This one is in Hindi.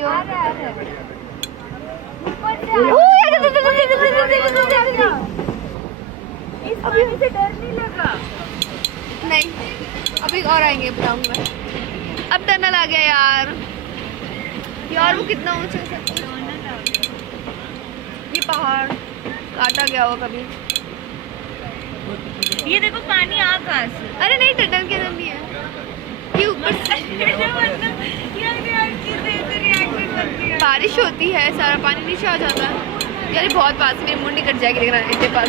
की ओर। अभी मुझे डर नहीं लगा। नहीं, अभी और आएंगे बताऊंगा। अब टनल आ गया यार। यार वो कितना ऊंचा है। ये पहाड़ काटा गया होगा कभी। ये देखो पानी आ कहाँ से? अरे नहीं, टनल के अंदर नहीं है, ये ऊपर से। बारिश होती है, सारा पानी नीचे आ जाता है। यार बहुत पास, मेरी मुंडी कट जाएगी लेकिन इतने पास।